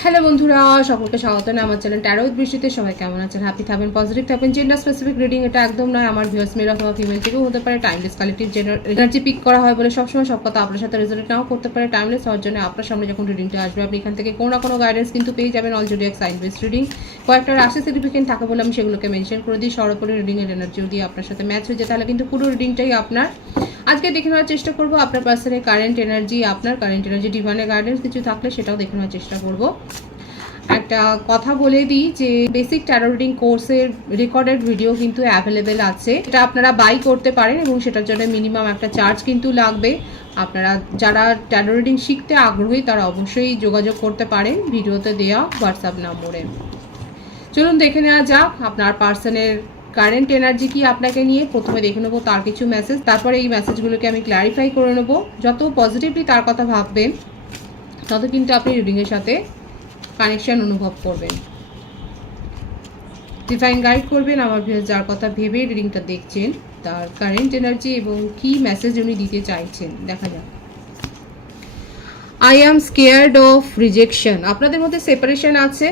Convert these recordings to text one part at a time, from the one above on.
Hello বন্ধুরা, সকলকে স্বাগত আমার চ্যানেল ট্যারো উইথ বৃষ্টিতে। সবাই কেমন আছেন? হ্যাপি থাকবেন, পজিটিভ থাকবেন। জেন্ডার স্পেসিফিক রিডিং এটা একদম নয়। আমার ভিউয়ার্স মেল অথবা ফিমেল থেকেও হতে পারে। Timeless collective general energy pick করা হয় বলে সবসময় সব কথা আপনার সাথে রেজোনেট নাও করতে পারে। টাইমলেস হওয়ার জন্য আপনার সামনে যখন রিডিংটা আসবে আপনি এখান থেকে কোনো না কোনো গাইডেন্স কিন্তু পেয়ে যাবেন। All zodiac sign base reading কয়েকটা রাশি সিগনিফিকেন্ট থাকে বলে আমি সেগুলোকে মেনশন করে দিই। সর্বোপরি রিডিংয়ের এনার্জিও দিয়ে আপনার সাথে ম্যাচ হয়ে যায়, তাহলে কিন্তু পুরো রিডিংটাই আপনার। আজকে দেখে নেওয়ার চেষ্টা করবো আপনার পার্সনের কারেন্ট এনার্জি, আপনার কারেন্ট এনার্জি ডিভাইনের গাইডেন্স কিছু থাকলে সেটাও দেখে নেওয়ার চেষ্টা করবো। একটা কথা বলে দিই যে বেসিক ট্যারো রিডিং কোর্সের রেকর্ডেড ভিডিও কিন্তু অ্যাভেলেবেল আছে, এটা আপনারা বাই করতে পারেন এবং সেটার জন্য মিনিমাম একটা চার্জ কিন্তু লাগবে। আপনারা যারা ট্যারো রিডিং শিখতে আগ্রহী তারা অবশ্যই যোগাযোগ করতে পারেন ভিডিওতে দেওয়া হোয়াটসঅ্যাপ নম্বরে। চলুন দেখে নেওয়া যাক আপনার পার্সনের কারেন্ট এনার্জি কি আপনাকে নিয়ে। প্রথমে দেখে নেবো তার কিছু মেসেজ, তারপরে এই মেসেজগুলোকে আমি ক্ল্যারিফাই করে নেবো। যত পজিটিভলি তার কথা ভাববেন তত কিন্তু আপনি রিডিংয়ের সাথে কানেকশন অনুভব করবেন, ডিভাইন গাইড করবেন। আমার ভিউয়ার্স যার কথা ভেবে রিডিংটা দেখছেন তার কারেন্ট এনার্জি এবং কি মেসেজ উনি দিতে চাইছেন দেখা যাক। I am scared of rejection. আপনাদের মধ্যে সেপারেশন আছে,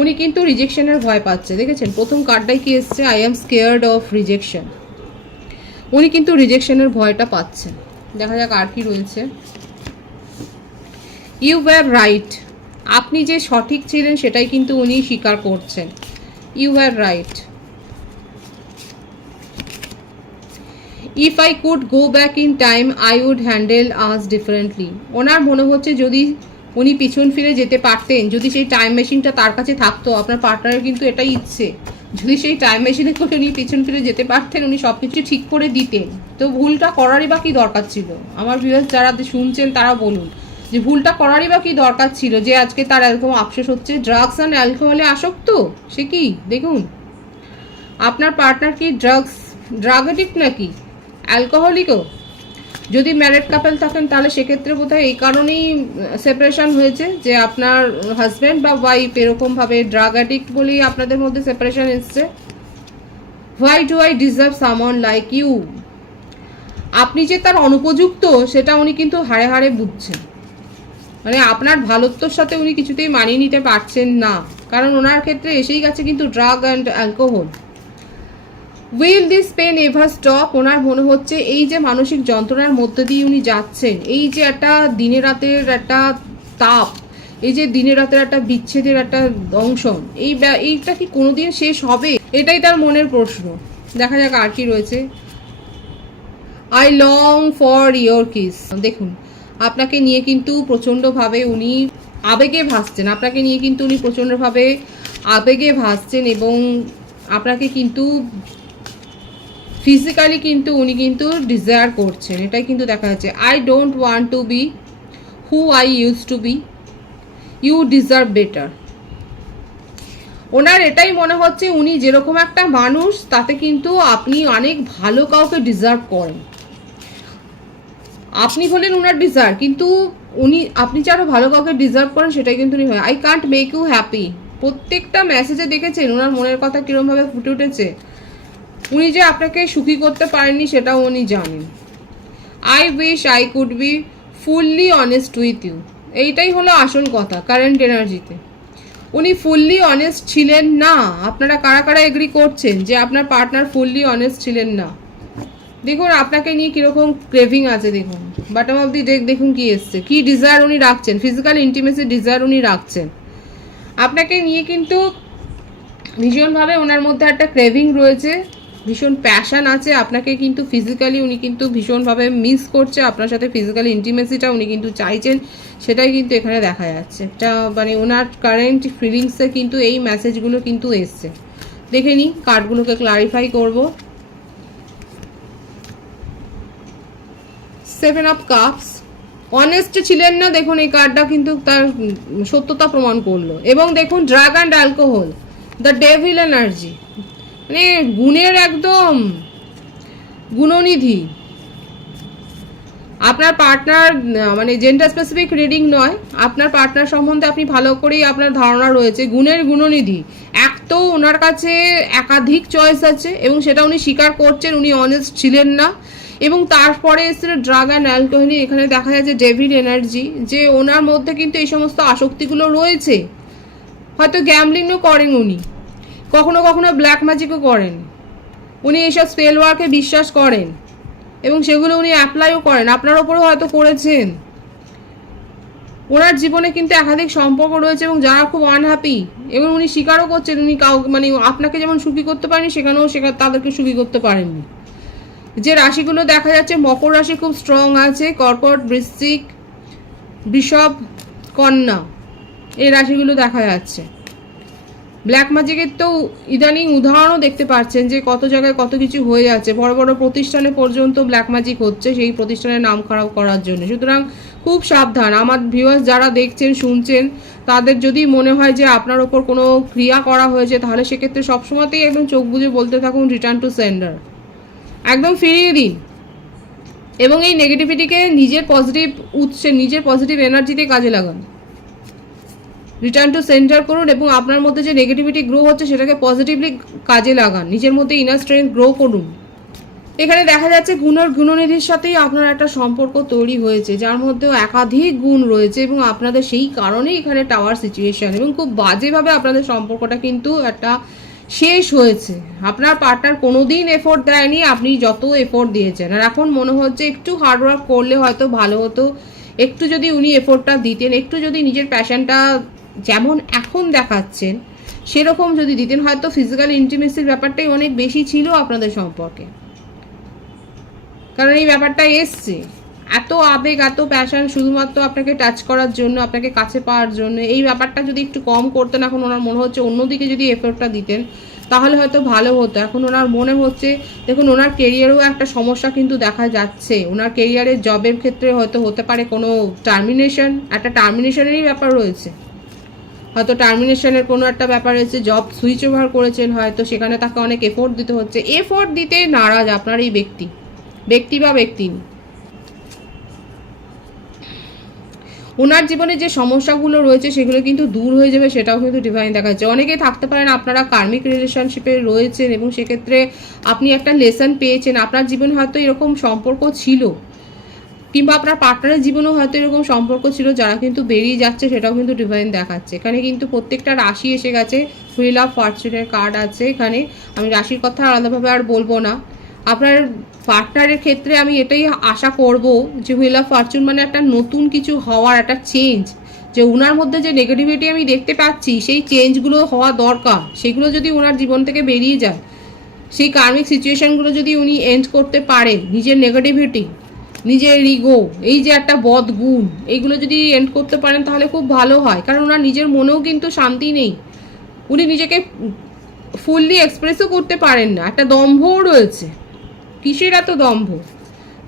উনি কিন্তু রিজেকশনের ভয় পাচ্ছে। দেখেছেন প্রথম কার্ডটাই কি এসছে? I am scared of rejection. উনি কিন্তু রিজেকশনের ভয়টা পাচ্ছেন। দেখা যাক আর কি রয়েছে। You were right. আপনি যে সঠিক ছিলেন সেটাই কিন্তু উনি স্বীকার করছেন। You are right. If I could go back in time I would handle us differently. ওনার মনে হচ্ছে যদি উনি পিছন ফিরে যেতে পারতেন, যদি সেই টাইম মেশিনটা তার কাছে থাকতো, আপনার পার্টনারের কিন্তু এটাই ইচ্ছে, যদি সেই টাইম মেশিনে করে উনি পিছন ফিরে যেতে পারতেন, উনি সব কিছু ঠিক করে দিতেন। তো ভুলটা করারই বা কি দরকার ছিল? আমার ভিউয়ার্স যারা শুনছেন তারা বলুন যে ভুলটা করারই বা কি দরকার ছিল যে আজকে তার এরকম আফসোস হচ্ছে? ড্রাগস অ্যান্ড অ্যালকোহলে আসক্ত সে কি? দেখুন আপনার পার্টনার কি ড্রাগ এডিক্ট নাকি অ্যালকোহলিকও? যদি ম্যারিড কাপল থাকেন তাহলে সেক্ষেত্রে বোধহয় এই কারণেই সেপারেশন হয়েছে যে আপনার হাজব্যান্ড বা ওয়াইফ এরকমভাবে ড্রাগ অ্যাডিক্ট বলেই আপনাদের মধ্যে সেপারেশন এসছে। Why do I deserve someone like you. আপনি যে তার অনুপযুক্ত সেটা উনি কিন্তু হাড়ে হাড়ে বুঝছেন, মানে আপনার ভালোত্বর সাথে উনি কিছুতেই মানিয়ে নিতে পারছেন না, কারণ ওনার ক্ষেত্রে এসেই গেছে কিন্তু drug and alcohol. Will this pain ever stop. ওনার মনে হচ্ছে এই যে মানসিক যন্ত্রণার মধ্যে দিয়ে উনি যাচ্ছেন, এই যে একটা দিনে রাতের একটা তাপ, এই যে দিনে রাতের একটা বিচ্ছেদের একটা দংশন, এইটা কি কোনোদিন শেষ হবে? এটাই তার মনের প্রশ্ন। দেখা যাক আর কি রয়েছে। I long for your kiss. দেখুন আপনাকে নিয়ে কিন্তু প্রচণ্ডভাবে উনি আবেগে ভাসছেন, আপনাকে নিয়ে কিন্তু উনি প্রচণ্ডভাবে আবেগে ভাসছেন এবং আপনাকে কিন্তু ফিজিক্যালি কিন্তু উনি কিন্তু ডিজায়ার করছেন, এটাই কিন্তু দেখা যাচ্ছে। I don't want to be who I use to be, you deserve better. ওনার এটাই মনে হচ্ছে উনি যেরকম একটা মানুষ তাতে কিন্তু আপনি অনেক ভালো কাউকে ডিজার্ভ করেন। আপনি হলেন ওনার ডিজার্ভ, কিন্তু আপনি যে আরো ভালো কাউকে ডিজার্ভ করেন সেটাই কিন্তু উনি হয়। I can't make you happy. প্রত্যেকটা মেসেজে দেখেছেন ওনার মনের কথা কিরমভাবে ফুটে উঠেছে। উনি যে আপনাকে সুখী করতে পারেননি সেটাও উনি জানেন। I wish I could be fully honest with you. এইটাই হলো আসল কথা কারেন্ট এনার্জিতে। উনি ফুললি অনেস্ট ছিলেন না। আপনারা কারা কারা এগ্রি করছেন যে আপনার পার্টনার ফুললি অনেস্ট ছিলেন না? দেখুন আপনাকে নিয়ে কিরকম ক্রেভিং আছে। দেখুন বটম অফ দি ডেক দেখুন কি এসছে, কি ডিজায়ার উনি রাখছেন, ফিজিক্যাল ইন্টিমেসি ডিজায়ার উনি রাখছেন। আপনাকে নিয়ে কিন্তু ভীষণভাবে ওনার মধ্যে একটা ক্রেভিং রয়েছে, ভীষণ প্যাশন আছে। আপনাকে কিন্তু ফিজিক্যালি উনি কিন্তু ভীষণভাবে মিস করছে, আপনার সাথে ফিজিক্যাল ইন্টিমেসিটা উনি কিন্তু চাইছেন, সেটাই কিন্তু এখানে দেখা যাচ্ছে। একটা মানে ওনার কারেন্ট ফিলিংসে কিন্তু এই মেসেজগুলো কিন্তু এসছে। দেখে নিই কার্ডগুলোকে ক্লারিফাই করবো। Seven of cups. অনেস্ট ছিলেন না, দেখুন এই কার্ডটা কিন্তু তার সত্যতা প্রমাণ করলো। এবং দেখুন drug and alcohol, the devil energy, মানে গুণের একদম গুণনিধি। আপনার পার্টনার মানে জেন্ডার স্পেসিফিক রিডিং নয়, আপনার পার্টনার সম্বন্ধে আপনি ভালো করেই আপনার ধারণা রয়েছে। গুণের গুণনিধি। এক তো ওনার কাছে একাধিক চয়েস আছে এবং সেটা উনি স্বীকার করছেন, উনি অনেস্ট ছিলেন না। এবং তারপরে এসে ড্রাগ অ্যান্ড অ্যালকোহল। এখানে দেখা যাচ্ছে ডেভিড এনার্জি, যে ওনার মধ্যে কিন্তু এই সমস্ত আসক্তিগুলো রয়েছে। হয়তো গ্যামলিংও করেন উনি, কখনো কখনো ব্ল্যাক ম্যাজিকও করেন উনি, এইসব স্পেল ওয়ার্কে বিশ্বাস করেন এবং সেগুলো উনি অ্যাপ্লাইও করেন, আপনার ওপরেও হয়তো করেছেন। ওনার জীবনে কিন্তু একাধিক সম্পর্ক রয়েছে এবং যারা খুব আনহ্যাপি, এবং উনি স্বীকারও করছেন উনি মানে আপনাকে যেমন সুখী করতে পারেনি, সেখানেও তাদেরকে সুখী করতে পারেননি। যে রাশিগুলো দেখা যাচ্ছে, মকর রাশি খুব স্ট্রং আছে, কর্কট, বৃশ্চিক, বৃষভ, কন্যা, এই রাশিগুলো দেখা যাচ্ছে। ব্ল্যাক ম্যাজিকের তো ইদানিং উদাহরণও দেখতে পাচ্ছেন যে কত জায়গায় কত কিছু হয়ে যাচ্ছে, বড় বড় প্রতিষ্ঠানে পর্যন্ত ব্ল্যাক ম্যাজিক হচ্ছে সেই প্রতিষ্ঠানের নাম খারাপ করার জন্য। সুতরাং খুব সাবধান। আমার ভিউয়ার্স যারা দেখছেন শুনছেন, তাদের যদি মনে হয় যে আপনার ওপর কোনো ক্রিয়া করা হয়েছে, তাহলে সেক্ষেত্রে সবসময়তেই একদম চোখ বুজে বলতে থাকুন রিটার্ন টু সেন্ডার, একদম ফিরিয়ে দিন। এবং এই নেগেটিভিটিকে নিজের পজিটিভ উৎসে, নিজের পজিটিভ এনার্জিতে কাজে লাগান, রিটার্ন টু সেন্টার করুন এবং আপনার মধ্যে যে নেগেটিভিটি গ্রো হচ্ছে সেটাকে পজিটিভলি কাজে লাগান, নিজের মধ্যে ইনার স্ট্রেংথ গ্রো করুন। এখানে দেখা যাচ্ছে গুণনিধির সাথেই আপনার একটা সম্পর্ক তৈরি হয়েছে, যার মধ্যেও একাধিক গুণ রয়েছে এবং আপনাদের সেই কারণেই এখানে টাওয়ার সিচুয়েশন, এবং খুব বাজেভাবে আপনাদের সম্পর্কটা কিন্তু একটা শেষ হয়েছে। আপনার পার্টনার কোনোদিন এফোর্ট দেয়নি, আপনি যত এফোর্ট দিয়েছেন, আর এখন মনে হচ্ছে একটু হার্ডওয়ার্ক করলে হয়তো ভালো হতো, একটু যদি উনি এফোর্টটা দিতেন, একটু যদি নিজের প্যাশনটা যেমন এখন দেখাচ্ছেন সেরকম যদি দিতেন, হয়তো ফিজিক্যাল ইন্টিমেসির ব্যাপারটাই অনেক বেশি ছিল আপনাদের সম্পর্কে। কারণ এই ব্যাপারটা এসছে, এত আবেগ, এত প্যাশন শুধুমাত্র আপনাকে টাচ করার জন্য, আপনাকে কাছে পাওয়ার জন্য, এই ব্যাপারটা যদি একটু কম করতেন, এখন ওনার মনে হচ্ছে অন্যদিকে যদি এফোর্টটা দিতেন তাহলে হয়তো ভালো হতো। এখন ওনার মনে হচ্ছে, দেখুন ওনার কেরিয়ারেও একটা সমস্যা কিন্তু দেখা যাচ্ছে, ওনার কেরিয়ারের জবের ক্ষেত্রে হয়তো হতে পারে কোনো টার্মিনেশন, একটা টার্মিনেশনেরই ব্যাপার রয়েছে, হয়তো টার্মিনেশনের কোনো একটা ব্যাপার রয়েছে, জব সুইচ ওভার করেছেন হয়তো, সেখানে তাকে অনেক এফোর্ট দিতে হচ্ছে, এফোর্ট দিতে নারাজ আপনার এই ব্যক্তি বা ব্যক্তিনি। ওনার জীবনে যে সমস্যাগুলো রয়েছে সেগুলো কিন্তু দূর হয়ে যাবে, সেটাও কিন্তু ডিভাইন দেখা যাচ্ছে। অনেকেই থাকতে পারেন আপনারা কার্মিক রিলেশনশিপে রয়েছেন এবং সেক্ষেত্রে আপনি একটা লেসন পেয়েছেন, আপনার জীবনে হয়তো এরকম সম্পর্ক ছিল, কিংবা আপনার পার্টনারের জীবনেও হয়তো এরকম সম্পর্ক ছিল, যারা কিন্তু বেরিয়ে যাচ্ছে, সেটাও কিন্তু ডিভাইন দেখাচ্ছে। এখানে কিন্তু প্রত্যেকটা রাশি এসে গেছে, হুইল অফ ফরচুনের কার্ড আছে এখানে, আমি রাশির কথা আলাদাভাবে আর বলবো না। আপনার পার্টনারের ক্ষেত্রে আমি এটাই আশা করব যে হুইল অফ ফরচুন মানে একটা নতুন কিছু হওয়ার, একটা চেঞ্জ, যে ওনার মধ্যে যে নেগেটিভিটি আমি দেখতে পাচ্ছি সেই চেঞ্জগুলো হওয়া দরকার, সেগুলো যদি ওনার জীবন থেকে বেরিয়ে যায়, সেই কার্মিক সিচুয়েশনগুলো যদি উনি এন্ড করতে পারেন, নিজের নেগেটিভিটি, নিজের ইগো, এই যে একটা বদগুণ, এইগুলো যদি এন্ড করতে পারেন তাহলে খুব ভালো হয়। কারণ ওনার নিজের মনেও কিন্তু শান্তি নেই, উনি নিজেকে ফুললি এক্সপ্রেসও করতে পারেন না, একটা দম্ভও রয়েছে। কিসের এত দম্ভ,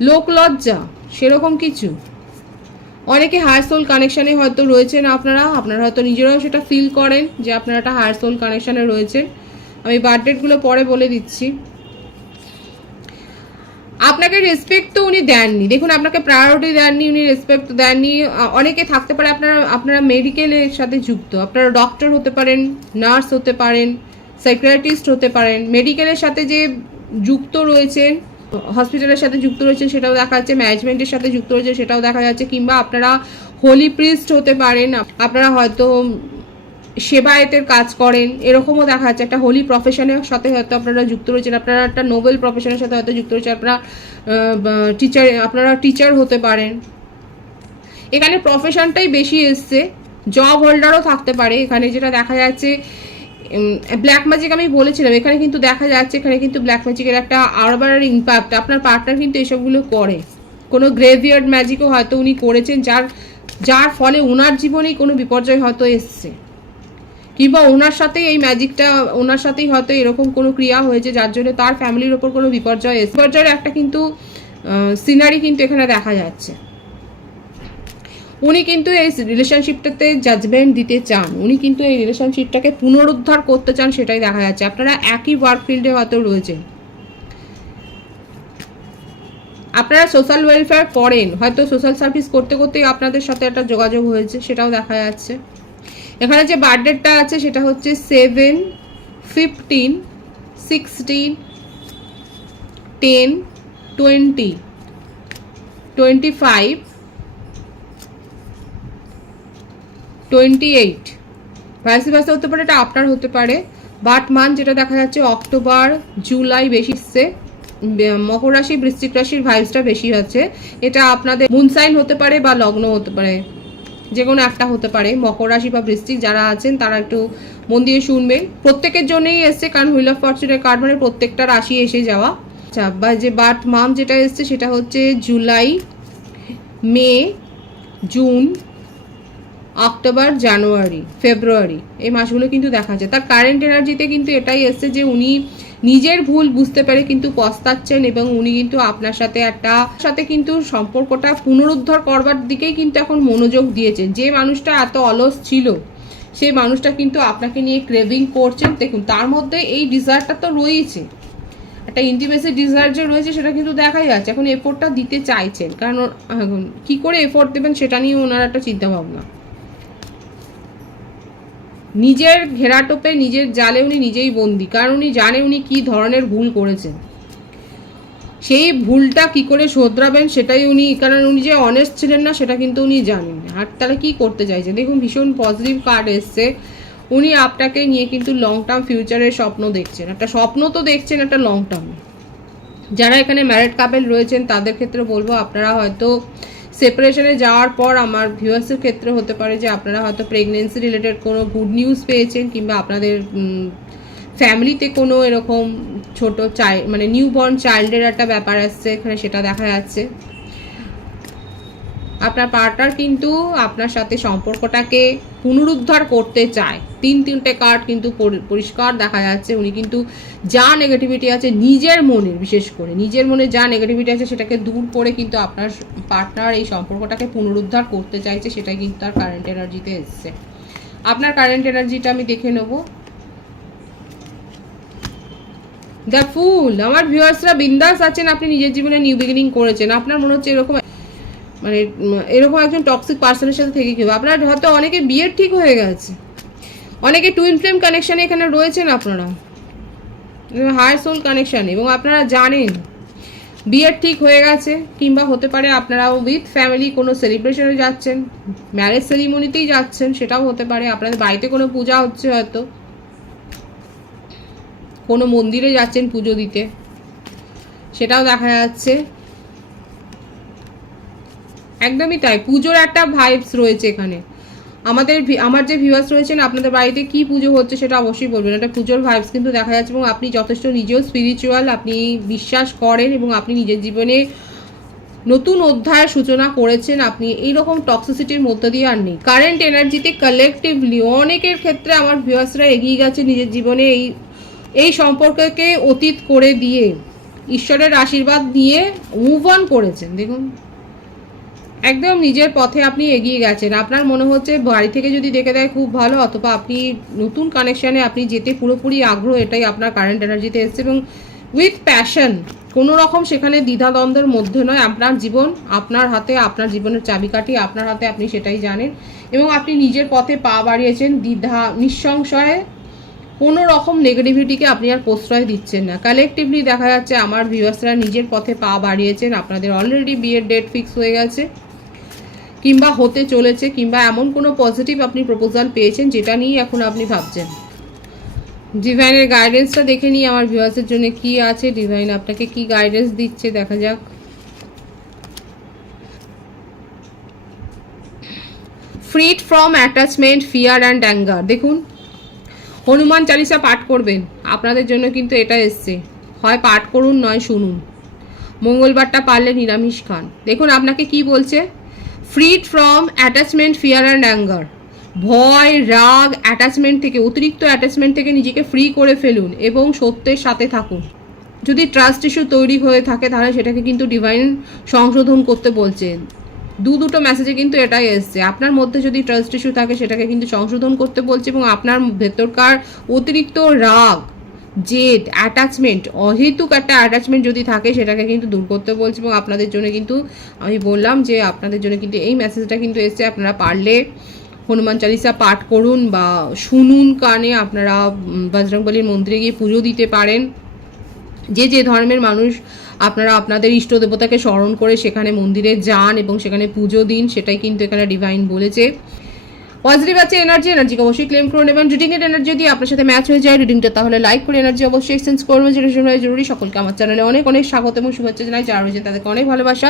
লোকলজ্জা, সেরকম কিছু। অনেকে হায়ার সোল কানেকশানে হয়তো রয়েছেন আপনারা হয়তো নিজেরাও সেটা ফিল করেন যে আপনারা একটা হায়ার সোল কানেকশানে রয়েছেন। আমি বার্থডেটগুলো পরে বলে দিচ্ছি। আপনাকে রেসপেক্ট তো উনি দেননি, দেখুন আপনাকে প্রায়োরিটি দেননি, উনি রেসপেক্ট দেননি। অনেকে থাকতে পারে আপনারা মেডিকেলের সাথে যুক্ত, আপনারা ডক্টর হতে পারেন, নার্স হতে পারেন, সাইকিয়াট্রিস্ট হতে পারেন, মেডিকেলের সাথে যে যুক্ত রয়েছেন, হসপিটালের সাথে যুক্ত রয়েছে সেটাও দেখা যাচ্ছে, ম্যানেজমেন্টের সাথে যুক্ত রয়েছে সেটাও দেখা যাচ্ছে, কিংবা আপনারা হোলি প্রিস্ট হতে পারেন, আপনারা হয়তো সেবায়েতের কাজ করেন, এরকমও দেখা যাচ্ছে। একটা হোলি প্রফেশনের সাথে হয়তো আপনারা যুক্ত রয়েছেন, আপনারা একটা নোবেল প্রফেশনের সাথে হয়তো যুক্ত রয়েছে, আপনারা টিচার হতে পারেন। এখানে প্রফেশনটাই বেশি এসছে, জব হোল্ডারও থাকতে পারে। এখানে যেটা দেখা যাচ্ছে ব্ল্যাক ম্যাজিক আমি বলেছিলাম, এখানে কিন্তু দেখা যাচ্ছে এখানে কিন্তু ব্ল্যাক ম্যাজিকের একটা আরবার ইম্প্যাক্ট, আপনার পার্টনার কিন্তু এসবগুলো করে। কোনো গ্রেভিয়ার্ড ম্যাজিকও হয়তো উনি করেছেন, যার ফলে ওনার জীবনেই কোনো বিপর্যয় হয়তো এসছে, কিংবা ওনার সাথেই এই ম্যাজিকটা, ওনার সাথেই হয়তো এরকম কোনো ক্রিয়া হয়েছে যার জন্য তার ফ্যামিলির ওপর কোনো বিপর্যয় এসছে। বিপর্যয়ের একটা কিন্তু সিনারি কিন্তু এখানে দেখা যাচ্ছে। উনি কিন্তু এই রিলেশনশিপটাতে জাজমেন্ট দিতে চান, উনি কিন্তু এই রিলেশনশিপটাকে পুনরুদ্ধার করতে চান, সেটাই দেখা যাচ্ছে। আপনারা একই ওয়ার্ক ফিল্ডে হয়তো রয়েছেন, আপনারা সোশ্যাল ওয়েলফেয়ার করেন, হয়তো সোশ্যাল সার্ভিস করতে করতেই আপনাদের সাথে একটা যোগাযোগ হয়েছে, সেটাও দেখা যাচ্ছে। এখানে যে বার্থডেটা আছে সেটা হচ্ছে 7, 15, 16, 10, 20, 25, 28, ভাইস ভার্সা হতে পারে, এটা আপনার হতে পারে। বাট মান যেটা দেখা যাচ্ছে অক্টোবর জুলাই বেশি হচ্ছে, মকর রাশি বৃশ্চিক রাশির ভাইবসটা বেশি হচ্ছে। এটা আপনাদের মুন সাইন হতে পারে বা লগ্ন হতে পারে, যে কোনো একটা হতে পারে। মকর রাশি বা বৃশ্চিক যারা আছেন তারা একটু মন দিয়ে শুনবেন। প্রত্যেকের জন্যই এসছে, কারণ হুইল অফ ফরচুনের কার্ড মানে প্রত্যেকটা রাশি এসে যাওয়া। আচ্ছা, বা যে বাট মান্থ যেটা এসছে সেটা হচ্ছে জুলাই, মে, জুন, অক্টোবর, জানুয়ারি, ফেব্রুয়ারি, এই মাসগুলো কিন্তু দেখা যায়। তার কারেন্ট এনার্জিতে কিন্তু এটাই এসছে যে উনি নিজের ভুল বুঝতে পারে কিন্তু পস্তাচ্ছেন, এবং উনি কিন্তু আপনার সাথে কিন্তু সম্পর্কটা পুনরুদ্ধার করবার দিকেই কিন্তু এখন মনোযোগ দিয়েছেন। যে মানুষটা এত অলস ছিল সেই মানুষটা কিন্তু আপনাকে নিয়ে ক্রেভিং করছেন। দেখুন, তার মধ্যে এই ডিজায়ারটা তো রয়েছে, একটা ইন্টিমেসি ডিজায়ার যে রয়েছে সেটা কিন্তু দেখাই যাচ্ছে। এখন এফোর্টটা দিতে চাইছেন, কারণ কি করে এফোর্ট দেবেন সেটা নিয়ে ওনার একটা চিন্তা ভাবনা। নিজের ঘেরাটোপে নিজের জালে উনি নিজেই বন্দী, কারণ উনি জানে উনি কি ধরনের ভুল করেছেন। সেই ভুলটা কি করে শোধরাবেন সেটাই উনি, কারণ উনি যে অনেস্ট ছিলেন না সেটা কিন্তু উনি জানেন। আর তাহলে কি করতে চাইছেন? দেখুন, ভীষণ পজিটিভ কার্ড এসছে। উনি আপনাকে নিয়ে কিন্তু লং টার্ম ফিউচারের স্বপ্ন দেখছেন, একটা স্বপ্ন তো দেখছেন, একটা লং টার্ম। যারা এখানে ম্যারিড কাপল রয়েছেন তাদের ক্ষেত্রে বলবো, আপনারা হয়তো সেপারেশনে যাওয়ার পর, আমার ভিউয়ার্সের ক্ষেত্রে হতে পারে যে আপনারা হয়তো প্রেগনেন্সি রিলেটেড কোনো গুড নিউজ পেয়েছেন, কিংবা আপনাদের ফ্যামিলিতে কোনো এরকম ছোট চাইল্ড মানে নিউ বর্ন চাইল্ডের একটা ব্যাপার আসছে এখানে, সেটা দেখা যাচ্ছে। আপনার পার্টনার কিন্তু আপনার সাথে সম্পর্কটাকে পুনরুদ্ধার করতে চায়। তিনটে কার্ড কিন্তু পরিষ্কার দেখা যাচ্ছে। উনি কিন্তু যা নেগেটিভিটি আছে নিজের মনে, বিশেষ করে নিজের মনে যা নেগেটিভিটি আছে সেটাকে দূর করে কিন্তু আপনার পার্টনার এই সম্পর্কটাকে পুনরুদ্ধার করতে চাইছে, সেটাই কিন্তু তার কারেন্ট এনার্জিতে এসছে। আপনার কারেন্ট এনার্জিটা আমি দেখে নেব। দ্য ফুল, আমার ভিউয়ার্সরা বিন্দাস আছেন, আপনি নিজের জীবনে নিউ বিগিনিং করেছেন। আপনার মনে হচ্ছে এরকম একজন টক্সিক পার্সনের সাথে থেকে কি হবে। আপনার হয়তো অনেকে বিয়ের ঠিক হয়ে গেছে, অনেকে টুইন ফ্লেম কানেকশানে এখানে রয়েছেন, আপনারা হায়ার সোল কানেকশান, এবং আপনারা জানেন বিয়ের ঠিক হয়ে গেছে, কিংবা হতে পারে আপনারা উইথ ফ্যামিলি কোনো সেলিব্রেশনে যাচ্ছেন, ম্যারেজ সেরিমনিতেই যাচ্ছেন, সেটাও হতে পারে। আপনাদের বাড়িতে কোনো পূজা হচ্ছে, হয়তো কোনো মন্দিরে যাচ্ছেন পুজো দিতে, সেটাও দেখা যাচ্ছে। একদমই তাই, পুজোর একটা ভাইবস রয়েছে এখানে। আমার যে ভিউয়ার্স রয়েছেন, আপনাদের বাড়িতে কি পুজো হচ্ছে সেটা অবশ্যই বলবেন। একটা পুজোর ভাইবস কিন্তু দেখা যাচ্ছে, এবং আপনি যথেষ্ট নিজেও স্পিরিচুয়াল, আপনি বিশ্বাস করেন, এবং আপনি নিজের জীবনে নতুন অধ্যায়ের সূচনা করেছেন। আপনি এইরকম টক্সিসিটির মধ্য দিয়ে আর নেই। কারেন্ট এনার্জিতে কালেকটিভলি অনেকের ক্ষেত্রে আমার ভিউয়ার্সরা এগিয়ে গেছে নিজের জীবনে, এই সম্পর্ককে অতীত করে দিয়ে ঈশ্বরের আশীর্বাদ নিয়ে মুভ অন করেছেন। দেখুন, একদম নিজের পথে আপনি এগিয়ে গেছেন। আপনার মনে হচ্ছে বাড়ি থেকে যদি দেখে দেয় খুব ভালো, অথবা আপনি নতুন কানেকশানে আপনি যেতে পুরোপুরি আগ্রহ, এটাই আপনার কারেন্ট এনার্জিতে এসছে। এবং উইথ প্যাশন, কোনো রকম সেখানে দ্বিধাদ্বন্দ্বের মধ্যে নয়। আপনার জীবন আপনার হাতে, আপনার জীবনের চাবিকাঠি আপনার হাতে, আপনি সেটাই জানেন, এবং আপনি নিজের পথে পা বাড়িয়েছেন নিঃসংশয়ে। কোনো রকম নেগেটিভিটিকে আপনি আর প্রশ্রয় দিচ্ছেন না। কালেকটিভলি দেখা যাচ্ছে আমার ভিউয়ার্সরা নিজের পথে পা বাড়িয়েছেন। আপনাদের অলরেডি বিয়ের ডেট ফিক্স হয়ে গেছে, কিংবা হতে চলেছে, কিংবা এমন কোনো পজিটিভ আপনি প্রপোজাল পেয়েছেন যেটা নিয়ে এখন আপনি ভাবছেন। ডিভাইনের গাইডেন্সটা দেখে নিই আমার ভিউয়ার্সের জন্য কি আছে, ডিভাইন আপনাকে কি গাইডেন্স দিচ্ছে দেখা যাক। Freed from attachment, fear and anger. দেখুন, হনুমান চালিসা পাঠ করবেন, আপনাদের জন্য কিন্তু এটা এসছে। হয় পাঠ করুন, নয় শুনুন। মঙ্গলবারটা পারলে নিরামিষ খান। দেখুন আপনাকে কি বলছে, freed from attachment, fear and anger. ভয়, রাগ, অ্যাটাচমেন্ট থেকে, অতিরিক্ত অ্যাটাচমেন্ট থেকে নিজেকে ফ্রি করে ফেলুন, এবং সত্যের সাথে থাকুন। যদি ট্রাস্ট ইস্যু তৈরি হয়ে থাকে তাহলে সেটাকে কিন্তু ডিভাইন সংশোধন করতে বলছে। দুটো মেসেজে কিন্তু এটাই এসছে। আপনার মধ্যে যদি ট্রাস্ট ইস্যু থাকে সেটাকে কিন্তু সংশোধন করতে বলছে, এবং আপনার ভেতরকার অতিরিক্ত রাগ, জেদ, অ্যাটাচমেন্ট, অহেতুক একটা অ্যাটাচমেন্ট যদি থাকে সেটাকে কিন্তু দূর করতে বলছে। এবং আপনাদের জন্য কিন্তু আমি বললাম যে আপনাদের জন্য কিন্তু এই মেসেজটা কিন্তু এসছে। আপনারা পারলে হনুমান চালিসা পাঠ করুন বা শুনুন কানে। আপনারা বজরংবলীর মন্দিরে গিয়ে পুজো দিতে পারেন। যে ধর্মের মানুষ আপনারা আপনাদের ইষ্ট দেবতাকে স্মরণ করে সেখানে মন্দিরে যান এবং সেখানে পুজো দিন, সেটাই কিন্তু এখানে ডিভাইন বলেছে। পজিটিভ আছে এনার্জিকে অবশ্যই ক্লেম করে নেবেন। রিডিংয়ের এনার্জি যদি আপনার সাথে ম্যাচ হয়ে যায় রিডিংটা, তাহলে লাইক করে এনার্জি অবশ্যই এক্সচেঞ্জ করবেন, যেটা জরুরি। সকলকে আমার চ্যানেলে অনেক অনেক স্বাগত এবং শুভেচ্ছা জানাই। যারা রয়েছেন তাদেরকে অনেক ভালোবাসা।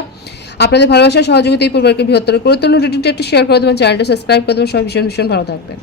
আপনাদের ভালোবাসার সহযোগিতা এই পরিবারকে বৃহত্তর করে তুলুন। রিডিংটা একটু শেয়ার করে দেবেন, চ্যানেলটা সাবস্ক্রাইব করে দেবেন। সবাই ভীষণ ভীষণ ভালো থাকবেন।